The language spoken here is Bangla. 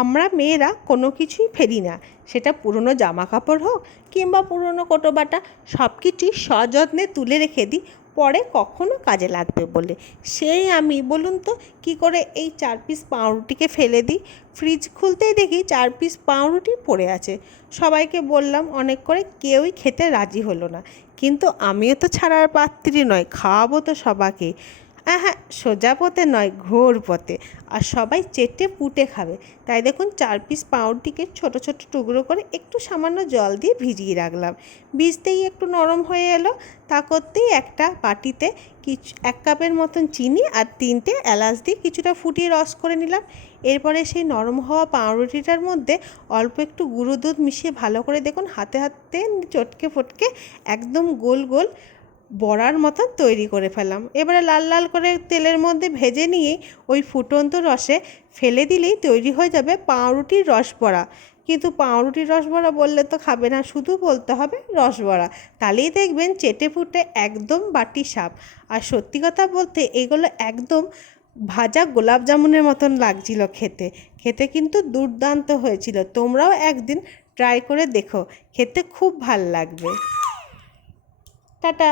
আমরা মেয়েরা কোনো কিছুই ফেলি না, সেটা পুরনো জামা কাপড় হোক কিংবা পুরনো কোটোবাটা, সব কিছুই সযত্নে তুলে রেখে দিই পরে কখনো কাজে লাগবে বলে। সেই আমি বলুন তো কী করে এই 4 পিস পাউরুটিকে ফেলে দিই? ফ্রিজ খুলতেই দেখি 4 পিস পাউরুটি পড়ে আছে। সবাইকে বললাম অনেক করে, কেউই খেতে রাজি হলো না। কিন্তু আমিও তো ছাড়ার পাত্রী নয়, খাওয়াবো তো সবাইকে। হ্যাঁ, সোজা পথে নয়, ঘোর পথে। আর সবাই চেটে পুটে খাবে, তাই দেখুন 4 পিস পাউরুটিকে ছোট ছোট টুকরো করে একটু সামান্য জল দিয়ে ভিজিয়ে রাখলাম। ভিজতেই একটু নরম হয়ে এলো, তা করতেই একটা বাটিতে 1 কাপের মতন চিনি আর 3টে এলাচ দিয়ে কিছুটা ফুটিয়ে রস করে নিলাম। এরপরে সেই নরম হওয়া পাউরুটিটার মধ্যে অল্প একটু গুঁড়ো দুধ মিশিয়ে ভালো করে দেখুন হাতে হাতে চটকে ফটকে একদম গোল গোল বড়ার মতন তৈরি করে ফেললাম। এবারে লাল লাল করে তেলের মধ্যে ভেজে নিয়ে ওই ফুটন্ত রসে ফেলে দিলেই তৈরি হয়ে যাবে পাউরুটির রসবড়া। কিন্তু পাউরুটির রসবড়া বললে তো খাবে না, শুধু বলতে হবে রসবড়া, তাহলেই দেখবেন চেটে ফুটে একদম বাটি সাপ। আর সত্যি কথা বলতে এগুলো একদম ভাজা গোলাপ জামুনের মতন লাগছিল খেতে। খেতে কিন্তু দুর্দান্ত হয়েছিল। তোমরাও একদিন ট্রাই করে দেখো, খেতে খুব ভাল লাগবে। টাটা।